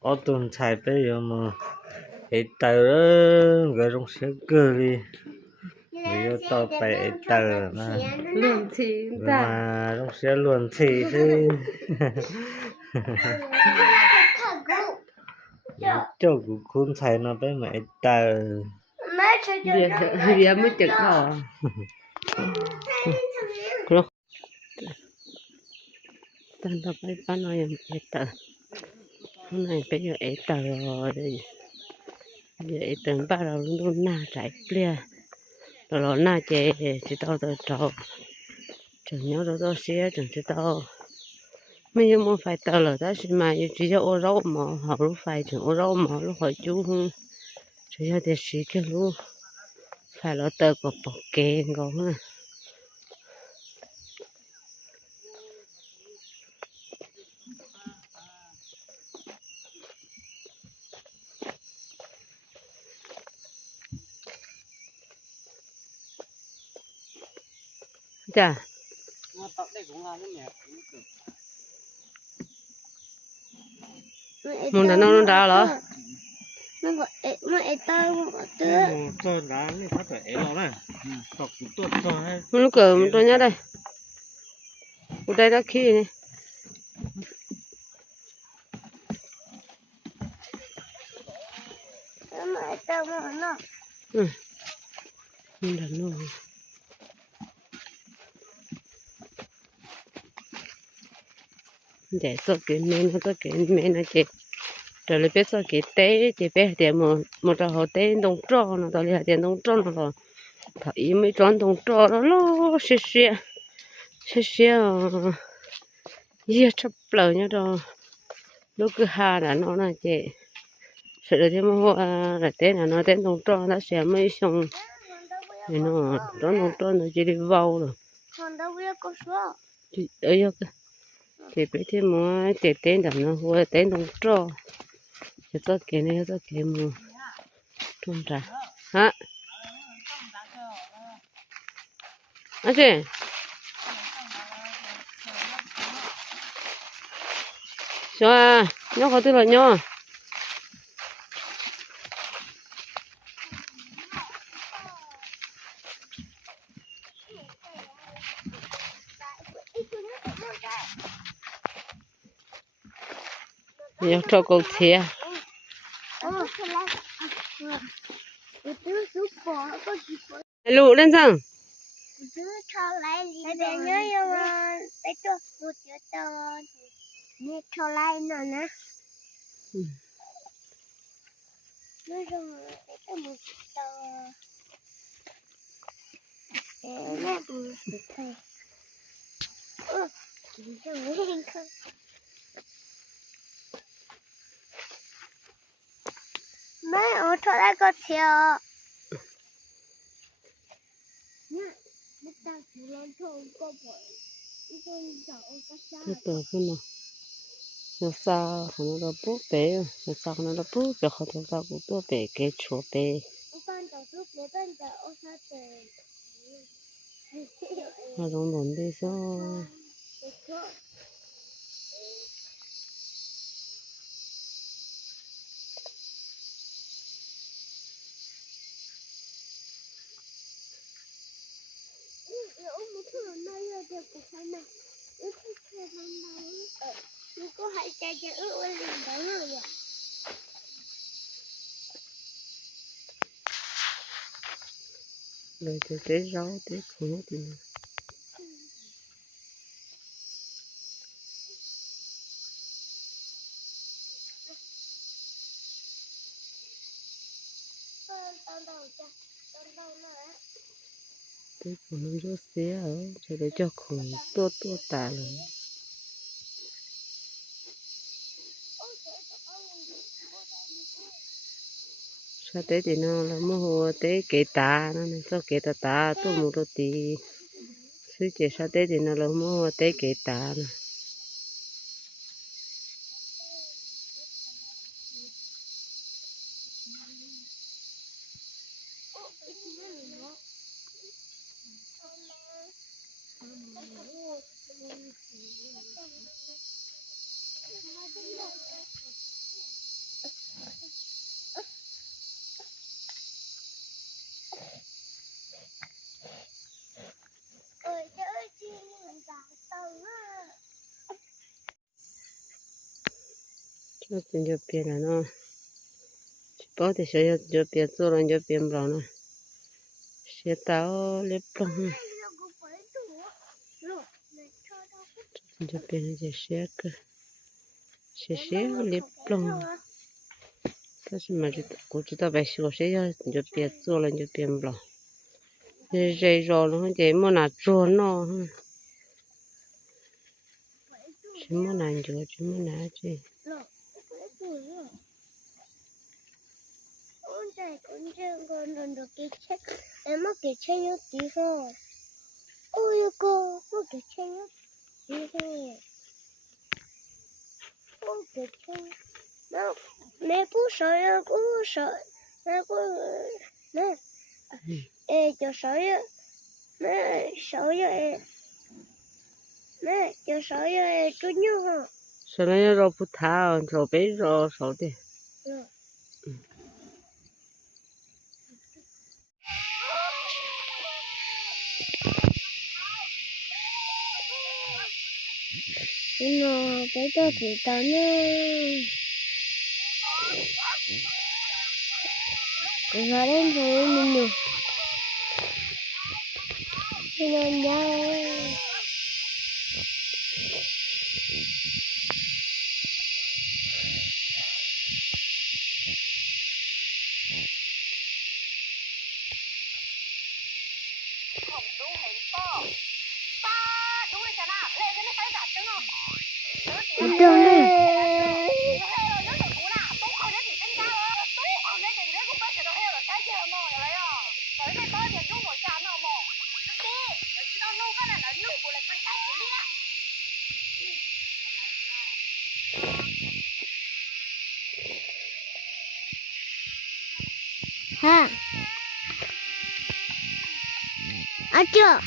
어떤 차이배요 뭐 이따른 그런 색깔이 왜 또 phải 이따른 luồn thì ta mà nó sẽ luôn thì chứ cho của con thầy nó phải mà i따른 bia mới chực đỏ tan tậpไปป้าน้อยยังไอเตอร์ข้างในไปอยู่ไอเตอร์เลยอยู่ไอเตอร์บ้านเราลุ่นหน้าใจเปลี่ยเราหน้าเจจะต้องตัวถึงnhauตัวเสียถึงจะต้องไม่ยังมันไฟเตอร์เลยแต่สิมาอยู่ที่จะโอเราหมอเขารู้ไฟถึงโอเราหมอรู้หอยจู้จะ要点时间รู้ไฟเราเตอร์ก็ปกเกงก็ฮะจ้ะมึงจะนอนดาวเหรอมันไอ้ตาตัว đá này phát phải nó này học tốt cho hay มันลูกเกิดมันตัวเนี้ยได้กูได้รักขี้นี่มันไอ้ตามันเนาะมันดันโน่เดี๋ยวตัวกินเมนตัวกินเมนนะเจ๊เดี๋ยวเลยไปตัวกินเต้เจ๊ไปเดี๋ยวมันจะเอาเต้ตรงจ้อนะตอนนี้เดี๋ยวตรงจ้อนะหรอถ้าอีไม่จ้อนตรงจ้อแล้วล่ะเชี่ยเยี่ยชับเปล่าเนี่ยดอลูกคือหาน่ะน้องน่ะเจ๊เสร็จแล้วที่มันว่าแต่เต้น่ะน้องเต้ตรงจ้อแล้วเสียไม่ส่งนี่น้องตรงจ้อน่ะเจ๊ได้เว้าเลย Honda voy a coser. Ơi thì bây giờ mua tên đầm nó hoa tên đồng trò cho tôi cái này tôi cái mua trôn ra hả anh chị cho nhóc có thứ là nhóc nhóc cho cô thìa lụ lên rằng cho lại nữa nè nói rằng cái một tờ nè bự thầy mẹ ở chỗ lại có theo cái tổ cái nào nó sao nó là bố bé nó sao nó là bố bé họ thằng sao cũng bố bé cái chỗ bé nó giống đồn đi sao có hai trái trái ướt lên đó rồi rồi thì cái rau thì không thì cái của nó rất xé ở cho để cho khủng tua tả rồi sao thế thì nó là mua hồ thế kệ tả nó này sao kệ tả tôi mua đồ tí sư chế sao thế thì nó là mua hồ thế kệ tả này 那真就变了喏，包的小要就变做了就变不了了，写到了不了，就变成这些个，写了不了。但是嘛，就估计到白学些要你就别做了，你就变不了。这热了，这没拿做呢，什么难做，什么难做。con nó cái chết em mất cái chết nhớ tí thôi ôi cô mất cái chết nhớ tí thôi mất cái chết nó mẹ bố sợ cô sợ mẹ cô mẹ cho sợ mẹ sợ mẹ cho sợ tôi nhớ hả sợ nó rồi phụ thảo rồi bé rồi sợ đi nó bây giờ thì tao nữa cái ra đến rồi mình nữa nên nhau Đúng rồi. Ha. Acho.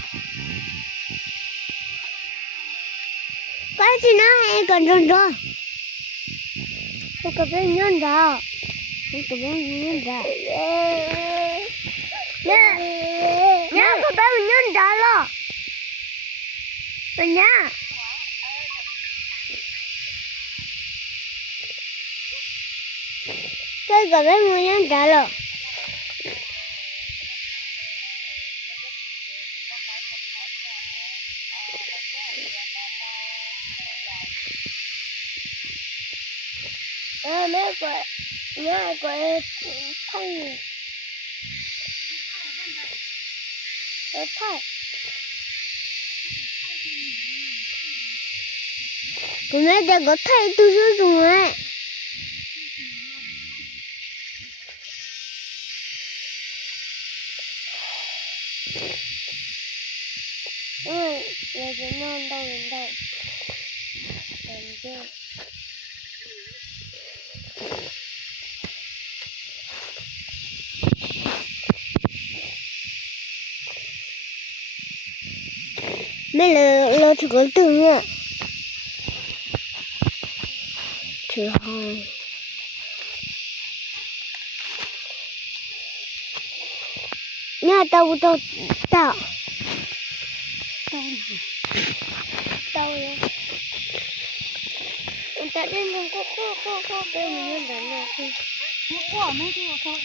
Cái gì nó hay còn rồi. Tôi có biết nhân đó. Tôi có biết nhân đó. Nhá có biết nhân đó lo. Rồi nhá. Tôi có biết nhân đó lo. Mẹ của thay của mẹ đã có thay tôi sử dụng ấy giờ chỉ non đâu đến đâu đến chưa mẹ là thử có từ nhá thử hai nha tao rồi ta đến không có cái mình đánh được không có mấy cái có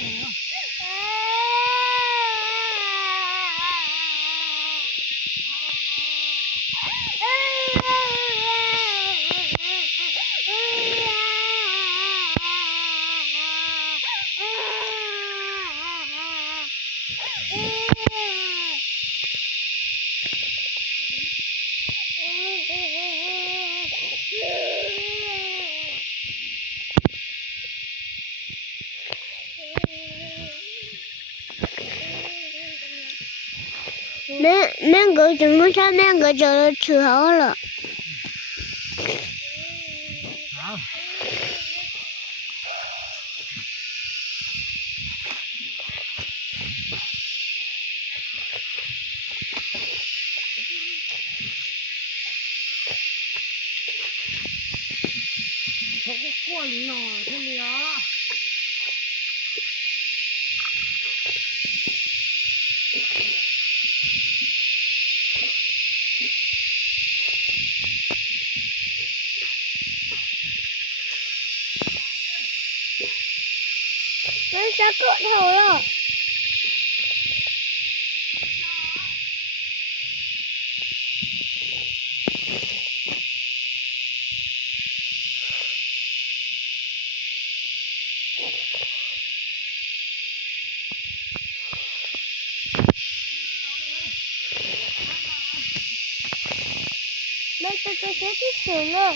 mẹ gửi chúng nó cho mẹ gửi cho chữ hảo rồi không có quần nhỏ thôi nhỉ มันจะกดเท่าหรอมันจะเช็ดที่สุดเลย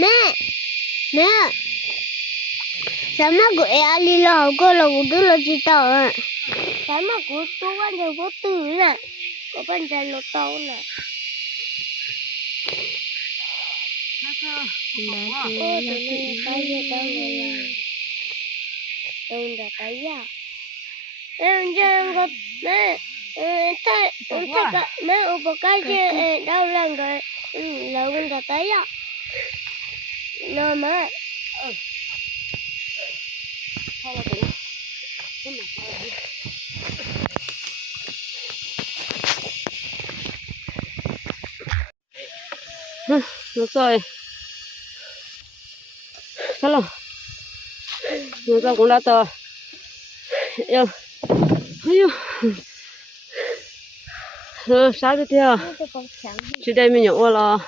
แม่สามารถกูเอาลีลาก็เราดูเราจิตเอาอ่ะสามารถกูตัววันเดียวกูตื่นน่ะก็เป็นใจเราโตน่ะโอ้ตัวนี้ไปเยอะจังเลยตรงเด็กไปยากจังก็แม่ถ้าก็แม่อุปการะดาวลังก็เราเป็นเด็กไปยากน้ำมันĐược rồi. Sao rồi? Người ta cũng đã tờ. Yêu. Yêu. Sao thế theo? Chị đây mình nhổ là.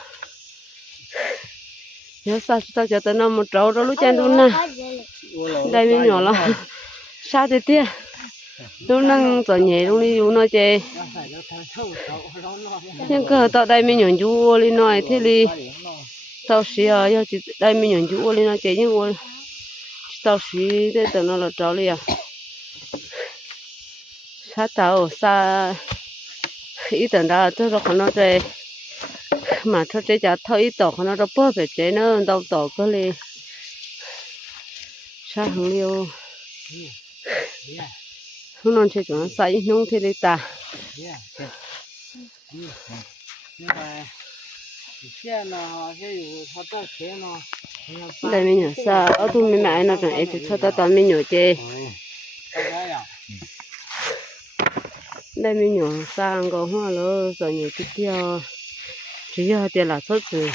Nhớ sao ta cho tới nó một trâu đó lúc chen luôn nè. Đây mình nhỏ là. Sao thế theo? Lúc năng tỏ nhẹ lúc đi dù nó chê. Nhưng cơ tạo đây mình nhọn chú lên nói thế li tao xí à do chỉ đây mình nhọn chú lên nói chê nhưng tao xí thế tao nó là trâu li à sát tao xa ít tao đã tôi rồi nó chê mà thôi chê chả thôi ít tao nó đâu bớt phải chê nó đâu tao cơ li sát hàng liêu không non chê chúng nó say nông thế li ta đây mình nhớ sao ở tu mình mãi nó chẳng ấy thì cho tao mình nhớ chê đây mình nhớ sang có hoa lơ rồi nhiều cái kia chỉ giờ tiền là sốt rồi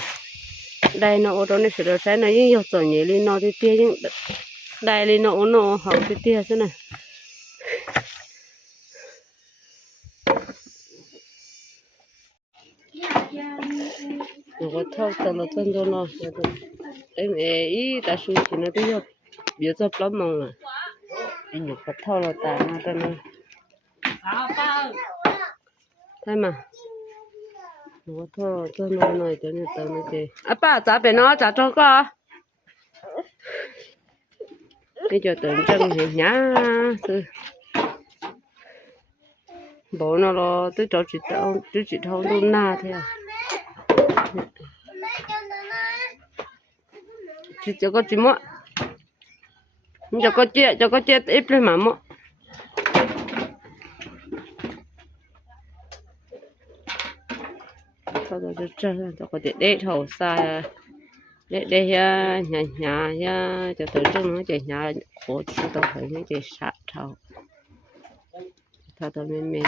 đây nó ở đó này sẽ được trái nó những nhiều rồi nhiều lên nó thì tia nhưng đây lên nó học thì tia thế này nó thâu tao nó thân cho nó em ý ta suy thì nó tới giờ biểu cho lắm mà anh nhục phải thâu là ta nó cho nó thế mà nó thâu cho nó này cho nó tao nó chơi à ba trả về nó trả cho con bây giờ tưởng chân thì nhá sư bố nó lo tới chỗ chị thâu luôn na thế à chị cho con chị mua cho con chia ít lên mà mua sau đó cho con để thầu xa để nhà cho tự trưng nó chạy nhà khổ chúng tôi phải những cái sạt thầu thầu mình